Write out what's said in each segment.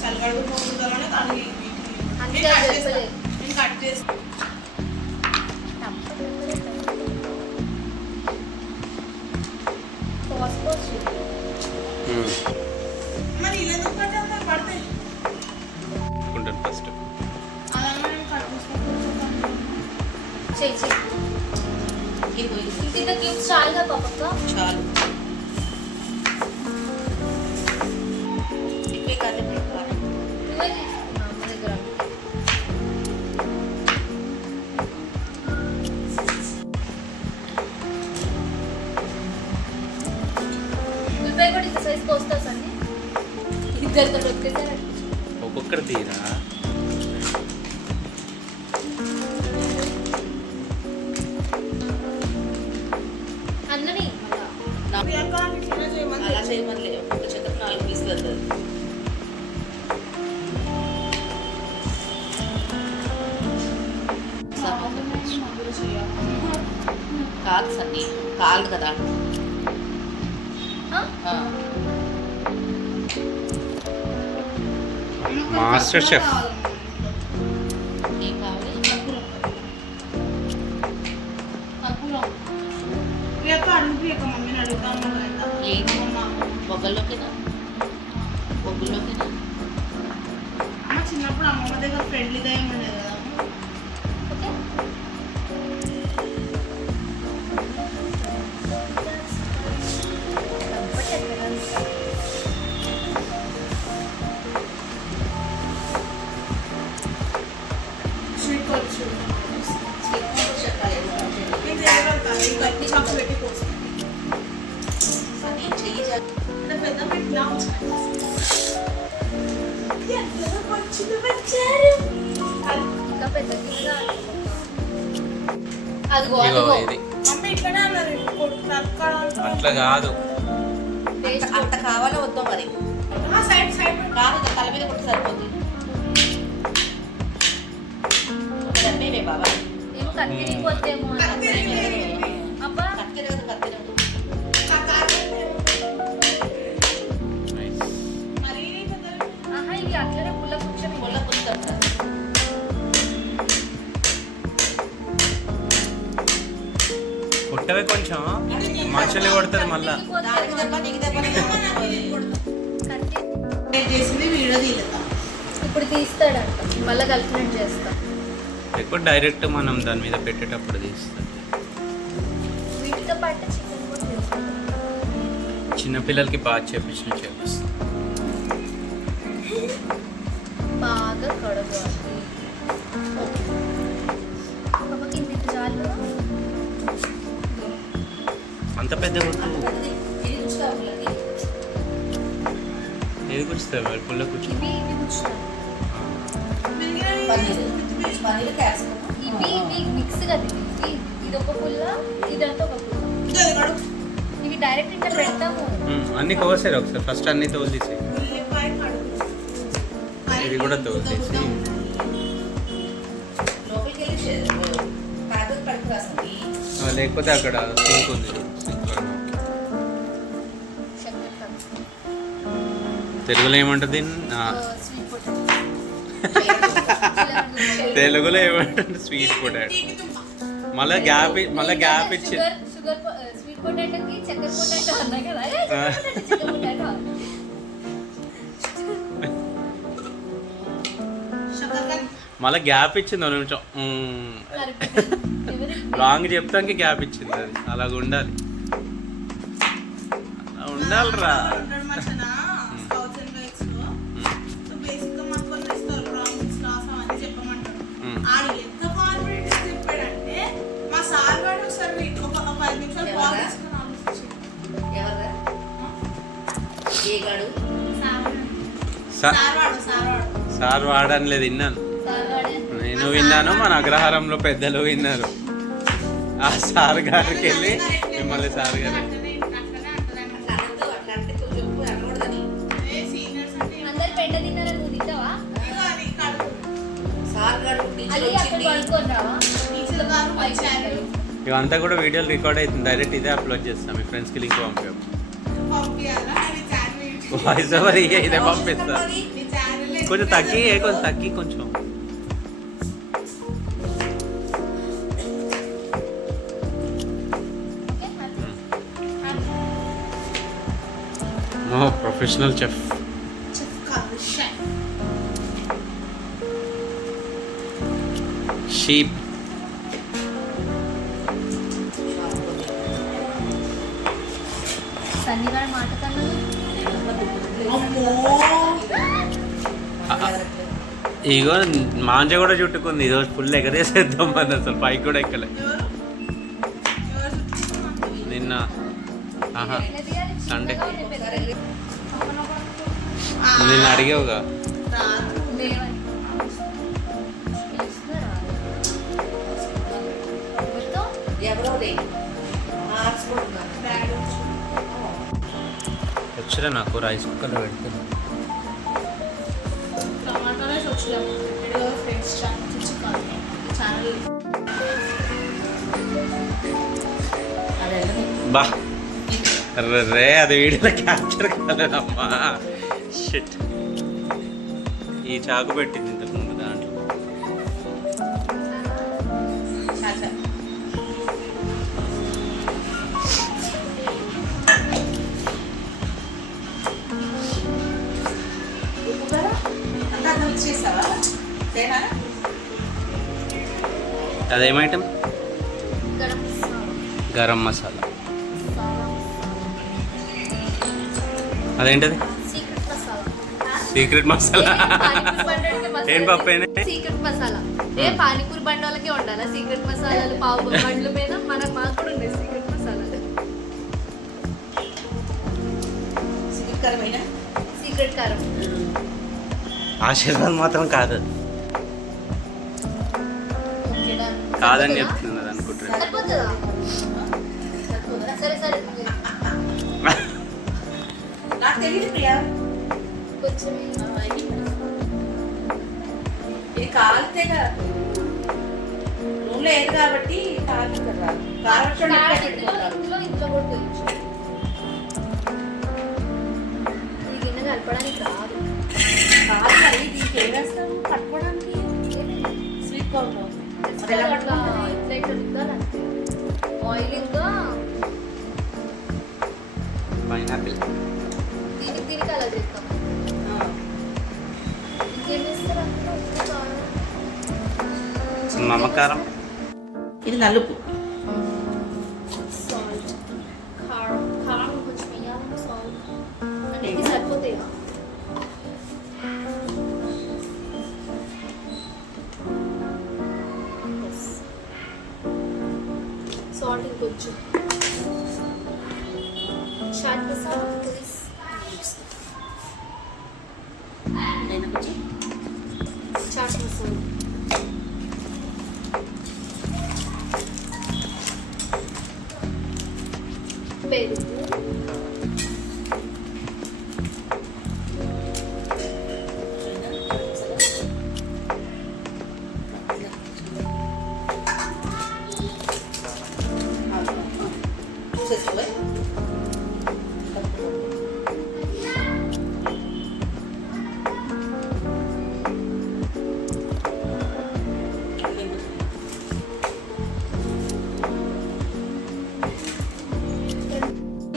చల్లగడుగు పోతుందనే కానీ నేను కట్ చేసి మరి ఇలా దుప్పటి పడతాయి ఫస్ట్ అలాగే కట్ చాలుగా పాపక్క చాలు ఇవే కాదు నువ్వే తీసుకున్నావు మా దగ్గర ఉల్లిపాయ కూడా ఇంత సైజుకి వస్తా సండి ఇద్దరితో ఒకేసారి ఒక్కొక్కటి తీరా అన్నని అలా చేయమని లేదు ఒక చెక్కకు 4 పీసులు వస్తుంది కాదు సన్ని కాదు కదా మాస్టర్ షెఫ్ ఏం కావాలి లేదు బొగ్గల్లోకినా బొగ్గుల్లోకినా చిన్నప్పుడు అమ్మమ్మ దగ్గర ఫ్రెండ్లీ దయ్యం ఉండేది కదా ఓకే స్వీట్ కార్న్ చెప్పాలి నేను చేయగలుగుతాను ఈ గట్టి చాకు పెట్టి కోసం సన్ని చెయ్యి అంటే పెద్ద పెట్టినా ఇంకా పెద్ద గిన్నె అదిగో ఇగో అదిగో ఇది మమ్మీ ఇక్కడే అన్నారు అట్లా కాదు అంత కావాలో వద్దో మరి సైడ్ సైడ్ కాదు తల మీద కొట్టి సరిపోతుంది డబ్బేవే బాబా ఏమో కత్తిరిపోతేమో అబ్బా కత్తిరగదు కత్తిరగదు మరీ ఆహా ఇది అట్లనే పుల్ల కూర్చొని పొల్ల పుస్తకం సార్ కొట్టవే కొంచెం మనుషులు కొడుతుంది మళ్ళా దానికి దెబ్బ నీకు దెబ్బ నేను చేసింది వీడియో తీయలేదా ఇప్పుడు తీస్తాడంట మళ్ళీ కలిపినట్టు చేస్తా ఎక్కువ డైరెక్ట్ మనం దాని మీద పెట్టేటప్పుడు తీస్తాం వీటితో పాటు చికెన్ కూడా చేస్తాం చిన్నపిల్లలకి బాగా చేపిస్తాం బాగా కడగాలి పాపకి ఇంత చాలు కదా? అంత పెద్ద కొట్టు ఇది చూసుకోవాలి ఏది కూర్చుతావు పుల్ల కూర్చో ఇవి ఇవి కూర్చున్నాను పన్నీర్ క్యాప్సికమ్ ఇవి ఇవి మిక్స్ కదా ఇవి ఇది ఒక పుల్ల ఇదంతా ఒక పుల్ల ఇవి డైరెక్ట్ ఇంకా పెడతాము అన్ని కోసేరు ఒకసారి ఫస్ట్ అన్ని తోలు తీసి ఉల్లిపాయ కడుగు ఇది కూడా తోలు తీసి లోపలికి వెళ్ళి ప్యాకెట్ కడుపు రాస్తుంది లేకపోతే అక్కడ సింక్ ఉంది చూడు సింక్ చక్కెర తెలుగులో ఏమంటుంది స్వీట్ పొటాటో తెలుగులో ఏమంటుంది స్వీట్ పొటాటో మళ్ళీ గ్యాప్ ఇచ్చి షుగర్ స్వీట్ పొటాటోకి చక్కెర పొటాటో అన్నా కదా చక్కెర పొటాటో మళ్ళీ గ్యాప్ ఇచ్చింది ఒక నిమిషం లాంగ్ చెప్తానికి గ్యాప్ ఇచ్చింది అది అలాగ ఉండాలి అలా ఉండాలిరా బేసిక్ గా మాకు కొన్ని ఇస్తారు ప్రాబ్లమ్స్ లాస్ అవన్నీ చెప్పమంటారు ఆడు ఎంత కాన్ఫిడెన్స్ చెప్పాడంటే మా సార్ వాడు ఒకసారి ఒక 5 నిమిషాలు కాల్ చేసుకుని ఆలోచించాడు ఎవరు ఏగాడు సార్ వాడని లేదు విన్నాను నేను విన్నాను మన అగ్రహారంలో పెద్దలు విన్నారు ఆ సార్ గారికి వెళ్ళి మిమ్మల్ని సార్ గారు అందరు పెంట తిన్నారా నువ్వు తింటావా అది అక్కడ పడుకొని రావా ఇవంతా కూడా వీడియోలు రికార్డ్ అవుతుంది డైరెక్ట్ ఇదే అప్లోడ్ చేస్తాం మీ ఫ్రెండ్స్కి లింక్ పంపాము వాయిస్ ఓవర్ ఇదే పంపిస్తా. నీ ఛానల్ కొంచెం తగ్గి కొంచెం. Professional chef. చెఫ్ కాదు షెఫ్. షీప్. సన్నిగారి మాట కన్నా అమ్మో ఇగో మాంజ కూడా చుట్టుకుంది. ఈరోజు ఫుల్ ఎగరేసేద్దాం అని అసలు పైకి కూడా ఎక్కలే. ఎవరు చుట్టుకున్నాను? నిన్న ఆహా సండే నిన్న అడిగావుగా. రాదు. ఎవరో మార్చుకుంటున్నాను. డాడీ వచ్చి. వచ్చరా నాకు రైస్ కుక్కర్లో పెడుతున్నా. టమాటా రైస్ వచ్చాము. ఇక్కడ ఫ్రెండ్స్ ఛానల్ చికెన్ ఛానల్. అదే బా రే అది వీడియోలో క్యాప్చర్ కాలేదమ్మా. షిట్. ఈ చాకు పెట్టింది ఇంతకుముందు దాంట్లో. చాచా ఉప్పు కదా అంతా మిక్స్ చేసావా? తేనా అదేం ఐటమ్? గరం మసాలా. గరం మసాలా. అదేంటది? సీక్రెట్ మసాలా. సీక్రెట్ మసాలా. ఏం పప్పు అయినా? సీక్రెట్ మసాలా ఏ పానీపూరి బండి వాళ్ళకే ఉండాలా సీక్రెట్ మసాలాలు? పావు బండ్ల మీద మాకు కూడా ఉన్నాయి సీక్రెట్ మసాలాలు. స్వీకరమైన సీక్రెట్ కారం. ఆశీర్వాద్ మాత్రం కాదు. కాదని చెప్తున్నది అనుకుంటున్నాను. సరిపోతుందా? సరిపోతుందా? సరే సరే నాకు తెలియదు ప్రియా. కొంచెం ఇది కాలితేగా నూనె లేదు కాబట్టి కాదు కదా. కారం ఇంట్లో కూడా తెలుసు ఈ గిన్నె కలపడానికి రాదు. కాదు మరి దీనికి ఏం వేస్తాము కట్టుకోవడానికి? స్వీట్ కార్న్ అది ఎలా పట్టుకుంటుంది? ఇట్లా ఇట్లా రుద్దాలంటే ఆయిల్ ఇంకా పైనాపిల్. దీనికి అలా చేస్తాం. ఇంకేం చేస్తారు అందులో? ఉప్పు, కారం. నమ్మకారం. ఇది నలుపు. సాల్ట్, కారం కొంచెం వేయాలి. సాల్ట్ అంటే ఇది సరిపోతాయి. సాల్ట్ ఇంకొంచెం. చాట్ మసాలా ప్లీజ్. నేను వచ్చి చాట్ మసాలా. పెరుగు. చూసేసుకోవే.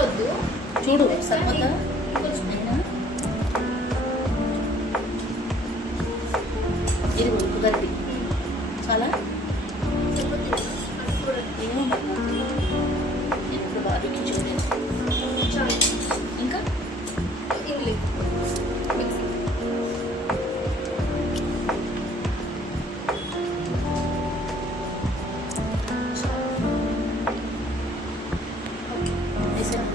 వద్దు చూడు సరిపోతా. కొంచెం ఇది ఉడుకుదండి చాలా సరిపోతుంది. ఏమో మరి నాకు తెలియదు. నేను ఇప్పుడు బాబీకి చూడలేదు. చాలు. ఇంకా ఇడ్లీ మిక్సీ. వేసాను.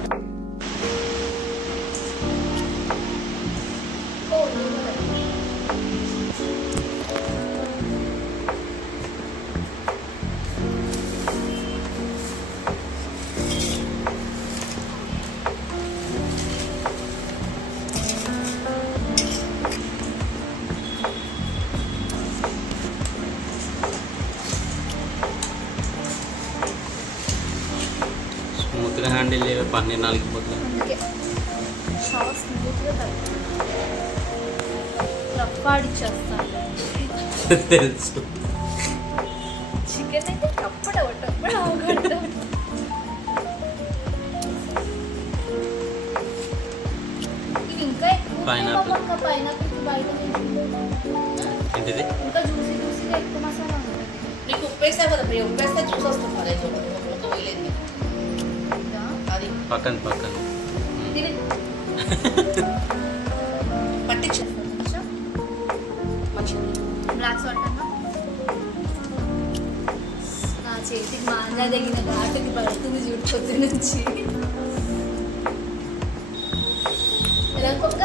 ఓ నూనె. స్మూత్గా హ్యాండిల్ లేవే పన్నీర్ 4 పోతుంది. అందుకే చాలా స్మూత్ రప్పాడిచ్చేస్తాను. తెలుసు. చికెన్ అయితే టప్పడ అవగొట్టం. ఇది ఇంకా ఎక్కువ Pineapple. పైనాపిల్ బయట ఏంటిది? ఇంకా జ్యూసీగా ఎక్కువ మసాలా ఉంటుంది. నీకు ఉప్పు వేస్తే కదా ప్రియ, ఉప్పు వేస్తే జ్యూస్ వస్తుంది మరి ఒక వేయలేదు అది పక్కన దీని పట్టించేస్తాను మంచిది. బ్లాక్ సాల్ట్ అన్నా నా చేతికి మాంగా తగిన ఘాటుకి పడుతుంది చూడు పొద్దు నుంచి. ఎలా కుక్క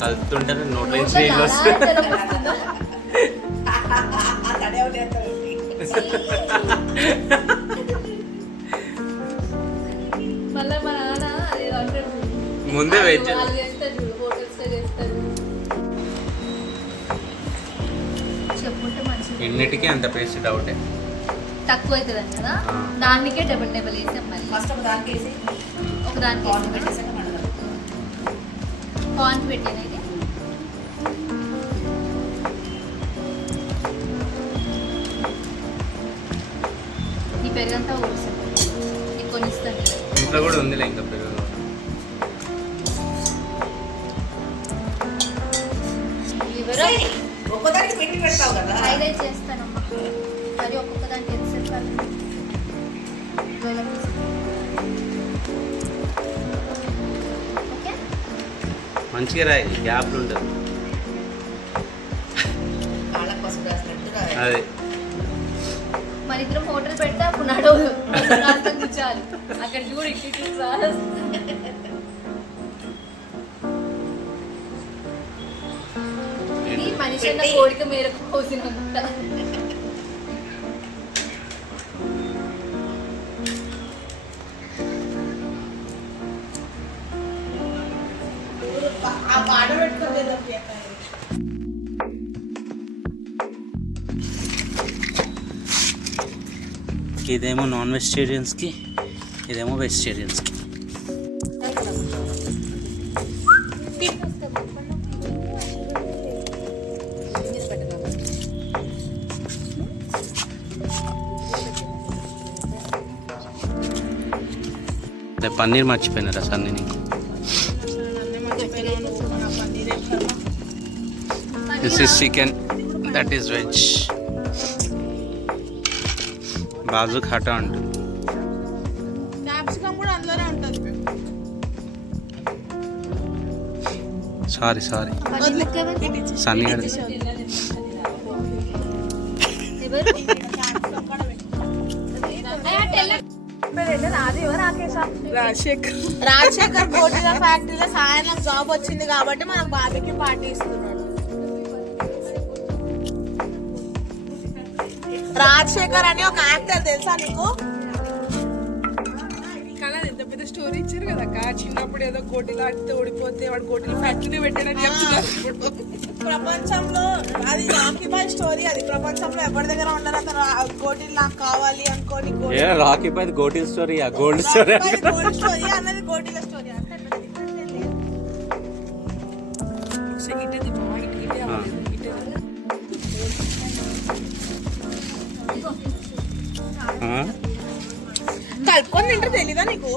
కలుపుతుంటేనే నోట్లో నుంచి నీళ్ళు వస్తాయి. మళ్ళీ మా నాన్న అదేదో అంటాడు ముందే వెజ్. వాళ్ళు చేస్తారు చూడు, హోటల్స్లో చేస్తారు. చెప్పుకుంటే మంచిది. ఎన్నిటికీ అంత పేస్ట్ డౌటే. తక్కువ అవుతుంది కదా, దానికే డబుల్ వేసాం మరి. ఫస్ట్ ఒక దానికి వేసి ఒక దానికి కార్న్ పెట్టేసాక మళ్ళీ కార్న్ పెట్టాను ఇది. ఈ పెరుగంతా ఊరుస్తాను, నీకు కొనిస్తాను. ఇంట్లో కూడా ఉందిలే ఇంకా పెరుగు. లివర్ ఒక్కదానికి పెట్టి పెడతావు కదా. ఫ్రైడ్ రైస్ చేస్తానమ్మా, మరి ఒక్కొక్క దానికి ఎంతసేపు పడుతుంది? ఓకే, మంచిగా రాయి, గ్యాప్లు ఉంటుంది. కాళ్ళకు పసుపు రాసినట్టుగా అదే మన ఇద్దరం హోటల్ పెడితే అప్పుడు నడవదు, రాష్ట్రం కూర్చోాలి. అక్కడ చూడు ఇటు రాస్తుంది. ఇది మనిషి అన్న కోరిక మేరకు కోసిన ముక్క. ఆ పాట పెట్టుకొని చేద్దాం ప్రియ. ఇదేమో నాన్ వెజిటేరియన్స్కి, ఇదేమో వెజిటేరియన్స్కి. అదే పన్నీర్ మర్చిపోయినారా సన్ని నీకు? This is chicken, that is veg. బాజు ఖాటా అంటుంది. క్యాప్సికమ్ కూడా అందులోనే ఉంటుంది. సారీ సన్నీ గారి రాజశేఖర్ గోటిల ఫ్యాక్టరీలో సాయంత్రం జాబ్ వచ్చింది కాబట్టి మనం బాబీకి పార్టీ ఇస్తున్నాడు. రాజశేఖర్ అని ఒక యాక్టర్ తెలుసా నీకు? కదా ఎంత పెద్ద స్టోరీ ఇచ్చారు కదా అక్క. చిన్నప్పుడు ఏదో గోటీలు ఆడితే ఓడిపోతే వాడు గోటీలు ఫ్యాక్టరీ పెట్టాడని చెప్తున్నారు. ఇప్పుడు ప్రపంచంలో అది రాకీ బాయ్ స్టోరీ. అది ప్రపంచంలో ఎవరి దగ్గర ఉండరు అతను గోటీలు నాకు కావాలి అనుకోని రాకీ పై gold story, gold story gold story అన్నది గోటీల స్టోరీ. అంటే ఒకసారి ఇటే బాగా ఇటే అవ్వలేదు, ఇటే కలుపుకొని తింటే తెలీదా నీకు?